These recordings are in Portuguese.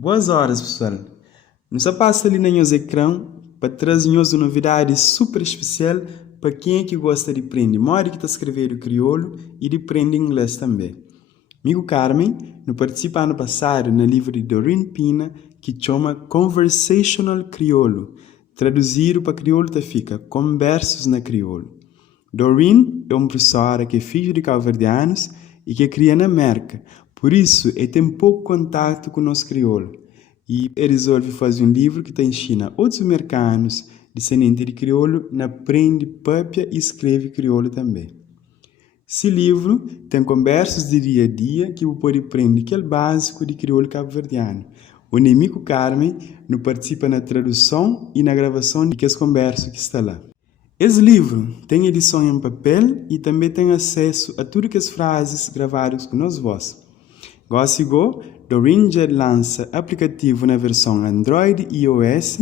Boas horas, pessoal. Nos passa ali no nosso ecrã para trazer novidades super especial para quem é que gosta de aprender modo que está escrevendo o crioulo e de aprender inglês também. Amigo Carmen, no participa ano passado no livro de Doreen Pina que chama Conversational Crioulo. Traduzido para crioulo tá fica Conversos na Crioulo. Doreen é uma professora que é filho de cabo-verdianos e que cria na América. Por isso, tem pouco contato com os crioulos. E resolve fazer um livro que ensina outros americanos descendentes de crioulo na aprende própria e escreve crioulo também. Esse livro tem conversas de dia a dia que você pode aprender que é o básico de crioulo cabo-verdiano. O Nemico Carmen não participa na tradução e na gravação de as conversas que está lá. Esse livro tem edição em papel e também tem acesso a todas as frases gravadas com nossa voz. Gosto, Doreen já lança aplicativo na versão Android e iOS,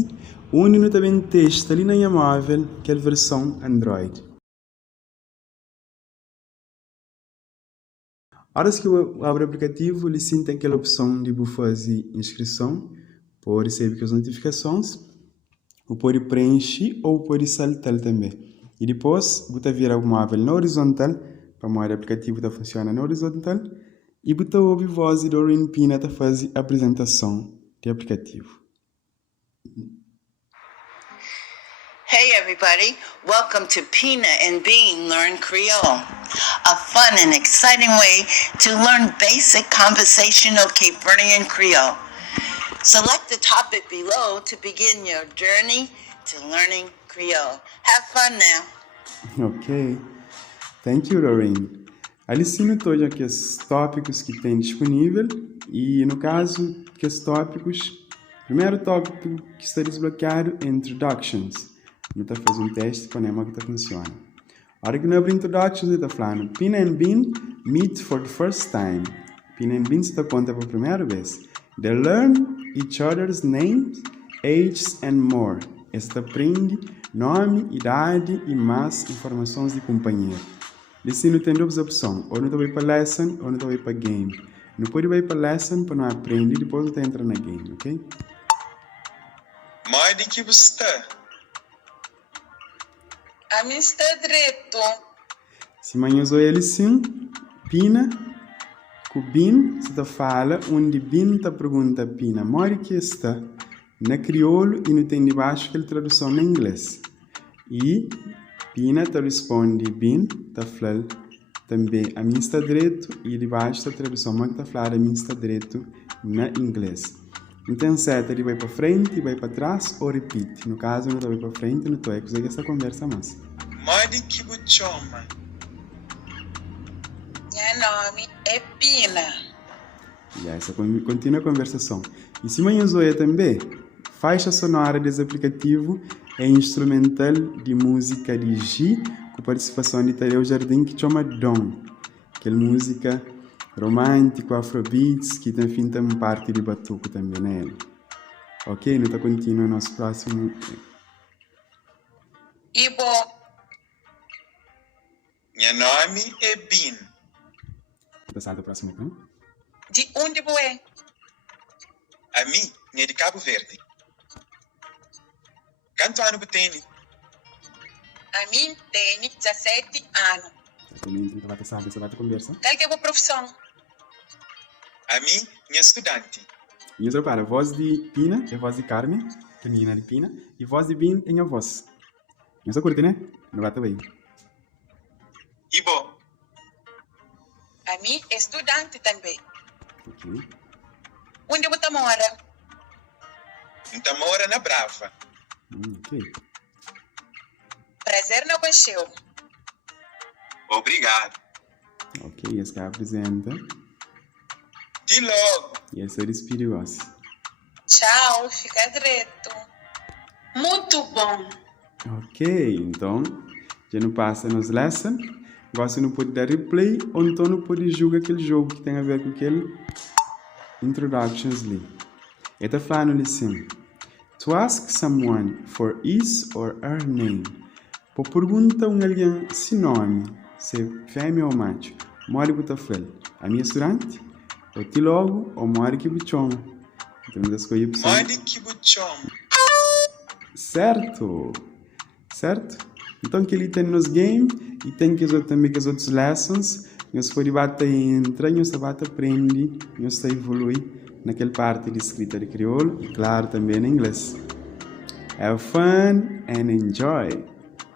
onde não também testa ali na minha móvel, que é a versão Android. Horas que eu abro o aplicativo, ele sim tem aquela opção de fazer inscrição, por receber as notificações, ou pode preencher ou pode saltar também. E depois, você vira o móvel na horizontal, para o aplicativo está funciona na horizontal, e você ouve a voz de Doreen Pina para fazer a apresentação do aplicativo. Hey everybody, welcome to Pina and Bean Learn Creole, a fun and exciting way to learn basic conversational Cape Verdean Creole. Select the topic below to begin your journey to learning Creole. Have fun now. Ok. Thank you, Doreen. Ali sim todos aqueles tópicos que tem disponível e, no caso, aqueles tópicos, o primeiro tópico que está desbloqueado é Introductions. Eu estou fazendo um teste para ver que funciona. A hora que eu abro Introductions, eu estou falando Pina and Bean meet for the first time. Pina and Bean está conta pela primeira vez. They learn each other's names, ages and more. Esta aprende nome, idade e mais informações de companheiro. Ensino tem duas opções, ou não vai para lesson ou não vai para game. Não pode ir para lesson para não aprender, depois você entra na game, ok? Mãe, de que você está? A mim está direito. Se amanhã usou ele sim, Pina, com Bin, você fala, onde Bin está pergunta a Pina, mora que está na crioulo e não tem debaixo aquela tradução na inglês. E Pina te responde Bin, tá falando também a mim está direito e debaixo da tradução mas tá falando a mim está direito na inglês. Então certo, ele vai para frente, vai para trás ou repite. No caso, não vai para frente, não vai conseguir essa conversa mais. Mãe, de que você chama? Meu nome é Pina. E essa continua a conversação. E se amanhã zoe também, faixa sonora desse aplicativo é instrumental de música de G, com participação de Tadeu Jardim, que chama Dom. Aquela música romântica, afrobeats, que tem também parte de batuco também nela. Ok? Então continua nosso próximo. Ibo. Meu nome é Bin. Passar do próximo ecrã. De onde você é? A mim, é de Cabo Verde. Quanto ano você tem? A mim tenho 17 anos. Então vai passar dessa conversa. Qual que é a sua profissão? A mim, é estudante. E eu repara, a voz de Pina é a voz de Carmen, que é a menina de Pina, e a voz de Bin é a voz. Não só curte, né? Não vai também. Ibo. A mim é estudante também. Ok. Onde você mora? Então mora na Brava. Ok. Prazer não conheceu. Obrigado. Ok, esse cara apresenta. De logo. E esse é o Espírito. Tchau, fica direito. Muito bom. Ok, então, já não passa nos lessons. Você não pode dar replay, ou então não pode jogar aquele jogo que tem a ver com aquele introductions ali. Ele está falando assim. To ask someone for his or her name. Por perguntar a alguém se nome, se é fêmea ou macho. Mora que está falando. A minha estudante? Ou te logo, ou mora que me chama. Temos a escolher a opção. Mori Kibuchom. Certo. Então que ele tem nos game e tem que os também que as outras lessons. Nós podemos bater entra, nós bater aprende, nós evolui naquela parte de escrita de crioulo e claro também em inglês. Have fun and enjoy.